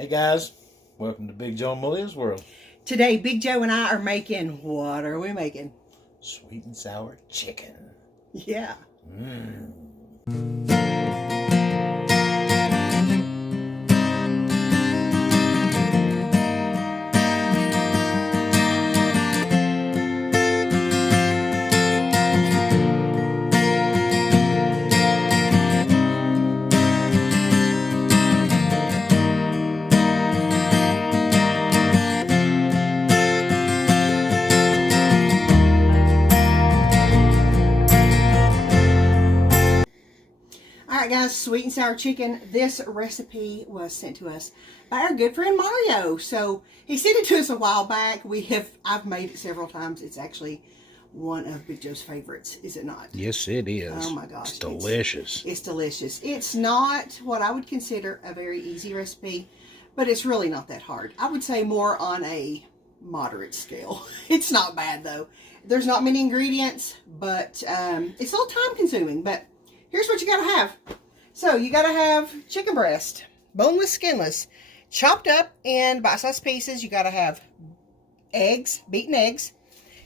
Hey guys, welcome to Big Joe and Malia's World. Today, Big Joe and I are making, what are we making? Sweet and sour chicken. Yeah. Alright guys, sweet and sour chicken. This recipe was sent to us by our good friend Mario. So he sent it to us a while back. I've made it several times. It's actually one of Big Joe's favorites, is it not? Yes, it is. Oh my gosh. It's delicious. It's delicious. It's not what I would consider a very easy recipe, but it's really not that hard. I would say more on a moderate scale. It's not bad though. There's not many ingredients, but it's a little time consuming, but here's what you gotta have. So you gotta have chicken breast, boneless, skinless, chopped up in bite-sized pieces. You gotta have eggs, beaten eggs.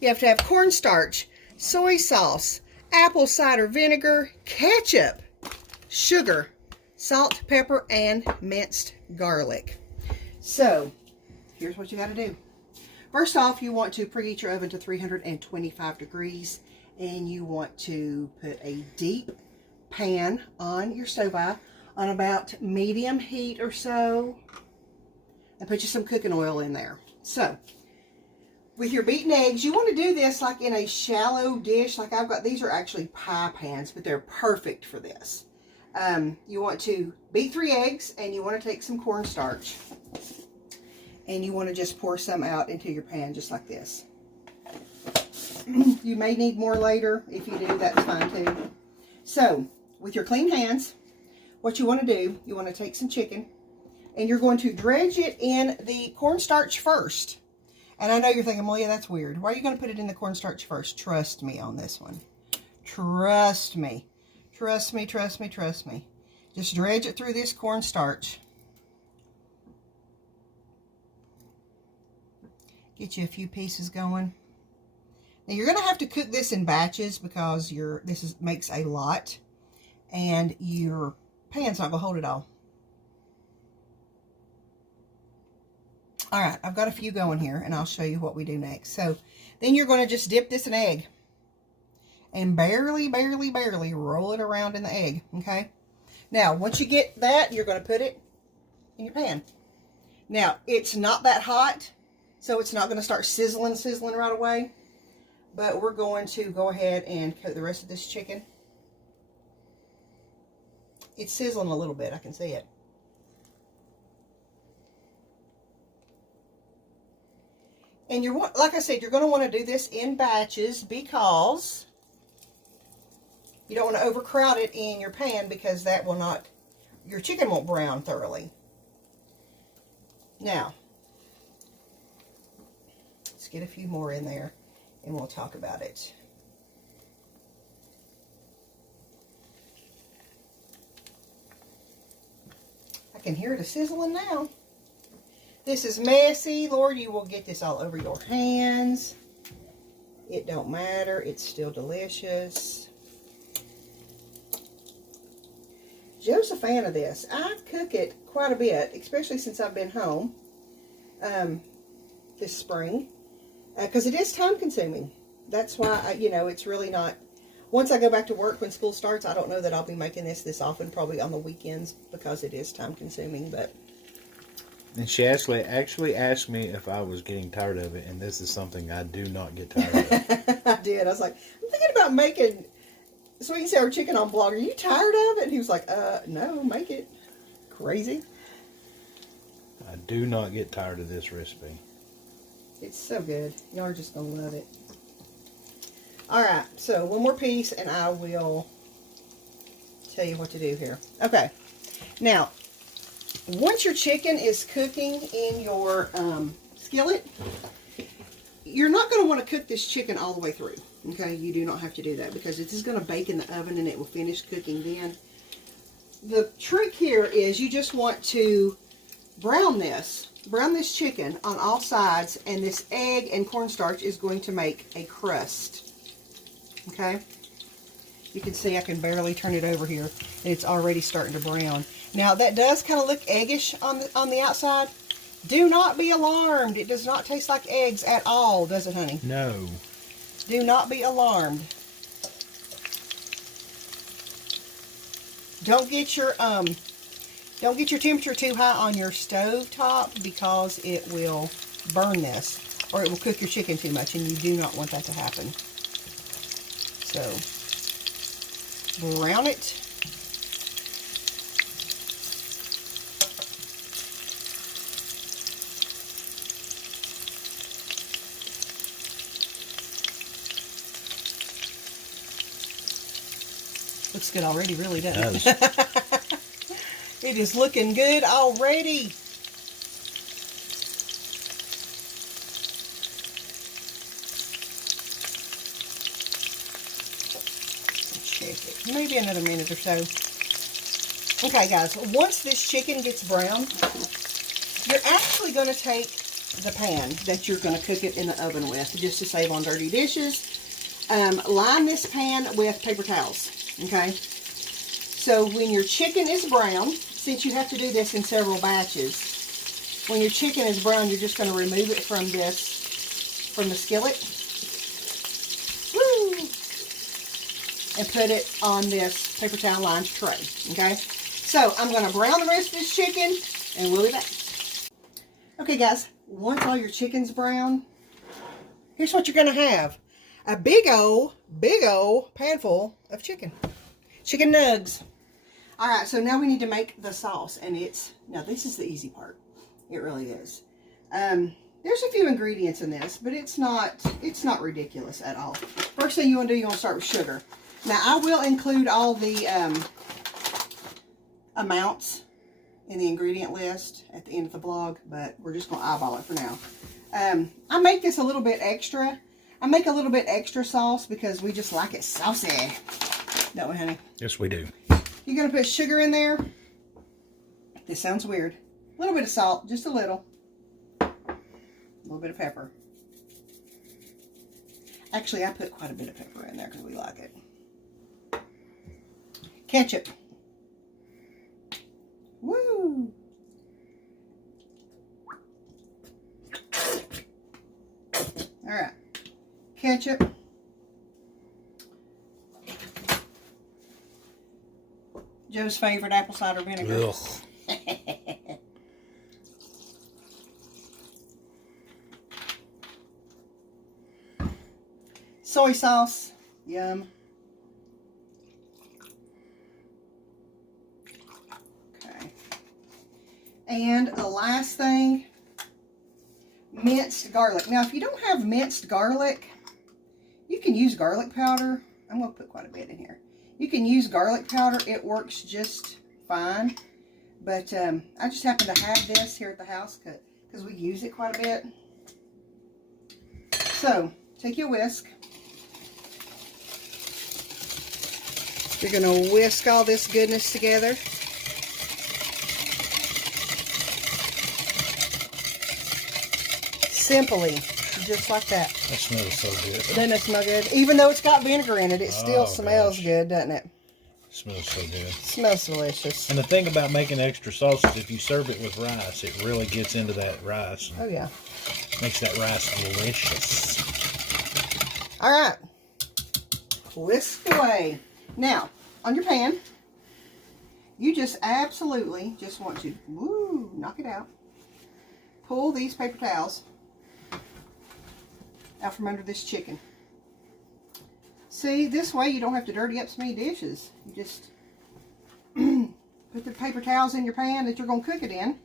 You have to have cornstarch, soy sauce, apple cider vinegar, ketchup, sugar, salt, pepper, and minced garlic. So here's what you gotta do. First off, you want to preheat your oven to 325 degrees, and you want to put a deep pan on your stove on about medium heat or so, and put you some cooking oil in there. So with your beaten eggs, you want to do this like in a shallow dish. Like I've got, these are actually pie pans, but they're perfect for this. You want to beat 3 eggs, and you want to take some cornstarch, and you want to just pour some out into your pan just like this. You may need more later. If you do, that's fine too. So with your clean hands, what you want to do, you want to take some chicken, and you're going to dredge it in the cornstarch first. And I know you're thinking, Malia, that's weird. Why are you going to put it in the cornstarch first? Trust me on this one. Trust me. Trust me, trust me, trust me. Just dredge it through this cornstarch. Get you a few pieces going. Now you're going to have to cook this in batches because makes a lot, and your pan's not going to hold it all. All right, I've got a few going here, and I'll show you what we do next. So then you're going to just dip this in egg and barely, barely, barely roll it around in the egg, okay? Now, once you get that, you're going to put it in your pan. Now, it's not that hot, so it's not going to start sizzling right away. But we're going to go ahead and coat the rest of this chicken. It's sizzling a little bit. I can see it. And like I said, you're going to want to do this in batches because you don't want to overcrowd it in your pan, because that will not, your chicken won't brown thoroughly. Now, let's get a few more in there, and we'll talk about it. I can hear it sizzling now. This is messy. Lord, you will get this all over your hands. It don't matter. It's still delicious. Joe's a fan of this. I cook it quite a bit, especially since I've been home this spring. Because it is time consuming. That's why, it's really not. Once I go back to work when school starts, I don't know that I'll be making this often, probably on the weekends, because it is time consuming. But And she actually asked me if I was getting tired of it, and this is something I do not get tired of. I did. I was like, I'm thinking about making sweet and sour chicken on blog. Are you tired of it? And he was like, no, make it. Crazy. I do not get tired of this recipe. It's so good. Y'all are just going to love it. Alright, so one more piece and I will tell you what to do here. Okay, now, once your chicken is cooking in your skillet, you're not going to want to cook this chicken all the way through. Okay, you do not have to do that because it is going to bake in the oven and it will finish cooking then. The trick here is you just want to brown this chicken on all sides, and this egg and cornstarch is going to make a crust. Okay? You can see I can barely turn it over here, and it's already starting to brown. Now, that does kind of look eggish on the outside. Do not be alarmed. It does not taste like eggs at all, does it, honey? No. Do not be alarmed. Don't get your temperature too high on your stove top, because it will burn this, or it will cook your chicken too much, and you do not want that to happen. So, brown it. Looks good already, really, doesn't it? It is looking good already. Check it. Maybe another minute or so. Okay, guys. Once this chicken gets brown, you're actually going to take the pan that you're going to cook it in the oven with, just to save on dirty dishes. Line this pan with paper towels. Okay? So when your chicken is brown, since you have to do this in several batches, when your chicken is brown, you're just going to remove it from the skillet. Woo! And put it on this paper towel lined tray. Okay? So I'm going to brown the rest of this chicken, and we'll be back. Okay, guys. Once all your chicken's brown, here's what you're going to have. A big old pan full of chicken. Chicken nugs. Alright, so now we need to make the sauce, and now this is the easy part. It really is. There's a few ingredients in this, but it's not ridiculous at all. First thing you want to do, you want to start with sugar. Now, I will include all the amounts in the ingredient list at the end of the vlog, but we're just going to eyeball it for now. I make this a little bit extra. I make a little bit extra sauce because we just like it saucy. Don't we, honey? Yes, we do. You're going to put sugar in there. This sounds weird. A little bit of salt, just a little. A little bit of pepper. Actually, I put quite a bit of pepper in there because we like it. Ketchup. Woo! Alright. Ketchup. Joe's favorite apple cider vinegar. Soy sauce. Yum. Okay. And the last thing, minced garlic. Now, if you don't have minced garlic, you can use garlic powder. I'm going to put quite a bit in here. You can use garlic powder. It works just fine. But I just happen to have this here at the house because we use it quite a bit. So, take your whisk. You're going to whisk all this goodness together. Simply, just like that. That smells so good. Doesn't it smell good? Even though it's got vinegar in it, it still smells good, doesn't it? It smells so good. It smells delicious. And the thing about making extra sauce is if you serve it with rice, it really gets into that rice. Oh, yeah. Makes that rice delicious. All right. Whisk away. Now, on your pan, you just absolutely just want to, knock it out. Pull these paper towels out from under this chicken. See, this way you don't have to dirty up so many dishes. You just put the paper towels in your pan that you're going to cook it in.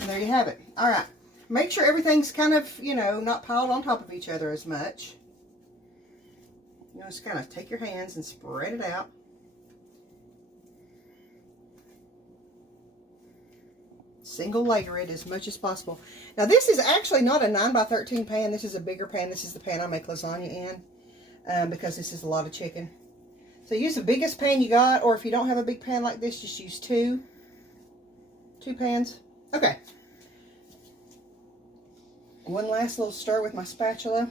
And there you have it. All right. Make sure everything's kind of, not piled on top of each other as much. Just kind of take your hands and spread it out. Single layer it as much as possible. Now this is actually not a 9x13 pan. This is a bigger pan. This is the pan I make lasagna in because this is a lot of chicken. So So use the biggest pan you got, or if you don't have a big pan like this, just use two pans. Okay. One last little stir with my spatula.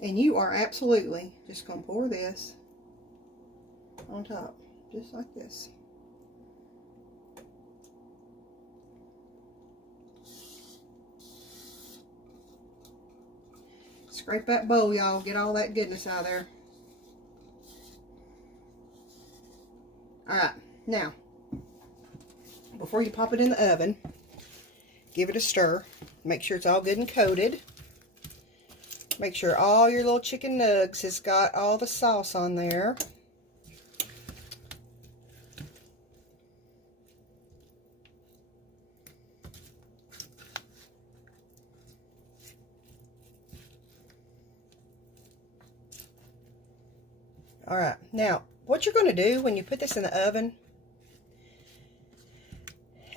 And you are absolutely just going to pour this on top, just like this. Scrape that bowl, y'all. Get all that goodness out of there. Alright, now, before you pop it in the oven, give it a stir. Make sure it's all good and coated. Make sure all your little chicken nugs has got all the sauce on there. Alright, now, what you're going to do when you put this in the oven,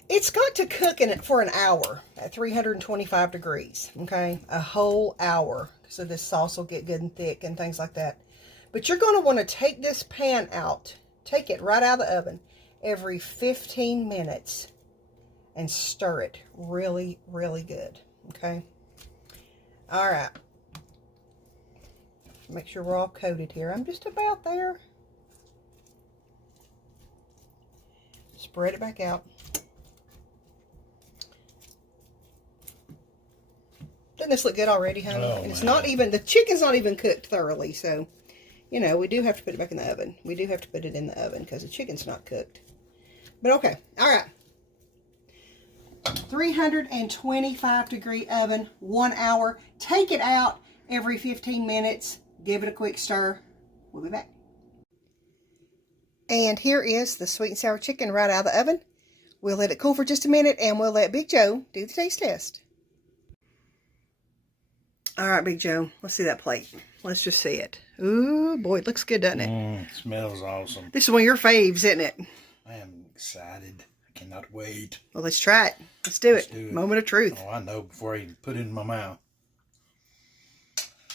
it's got to cook in it for an hour at 325 degrees, okay? A whole hour, so this sauce will get good and thick and things like that. But you're going to want to take this pan out, take it right out of the oven every 15 minutes and stir it really, really good, okay? All right. Make sure we're all coated here. I'm just about there. Spread it back out. Doesn't this look good already, honey? Oh, and it's man. not even, the chicken's not even cooked thoroughly, so, you know, we do have to put it back in the oven. We do have to put it in the oven because the chicken's not cooked. But okay, all right. 325 degree oven, 1 hour. Take it out every 15 minutes. Give it a quick stir. We'll be back. And here is the sweet and sour chicken right out of the oven. We'll let it cool for just a minute and we'll let Big Joe do the taste test. All right, Big Joe, let's see that plate. Let's just see it. Ooh, boy, it looks good, doesn't it? It smells awesome. This is one of your faves, isn't it? I am excited. I cannot wait. Well, let's try it. Let's do it. Do it. Moment of truth. Oh, I know before I even put it in my mouth.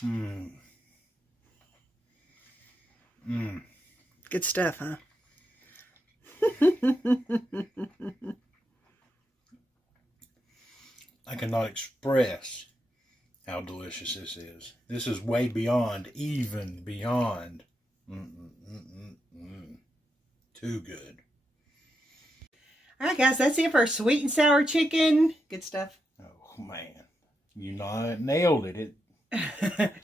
Mmm. Mmm. Good stuff, huh? I cannot express how delicious this is. This is way beyond, even beyond. Too good. All right, guys, that's it for our sweet and sour chicken. Good stuff. Oh, man. You nailed it.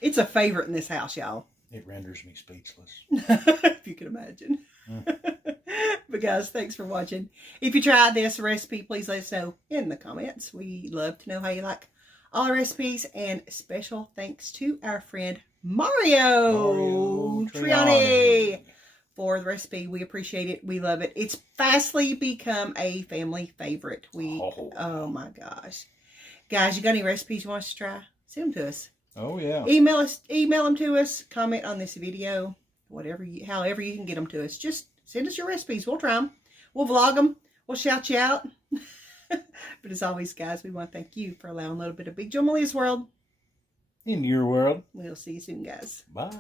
It's a favorite in this house, y'all. It renders me speechless. If you can imagine. But guys, thanks for watching. If you tried this recipe, please let us know in the comments. We love to know how you like all our recipes. And special thanks to our friend Mario Triani for the recipe. We appreciate it. We love it. It's fastly become a family favorite. Oh my gosh. Guys, you got any recipes you want us to try? Send them to us. Oh, yeah. Email them to us. Comment on this video. However you can get them to us. Just send us your recipes. We'll try them. We'll vlog them. We'll shout you out. But as always, guys, we want to thank you for allowing a little bit of Big Joe Malia's world. In your world. We'll see you soon, guys. Bye.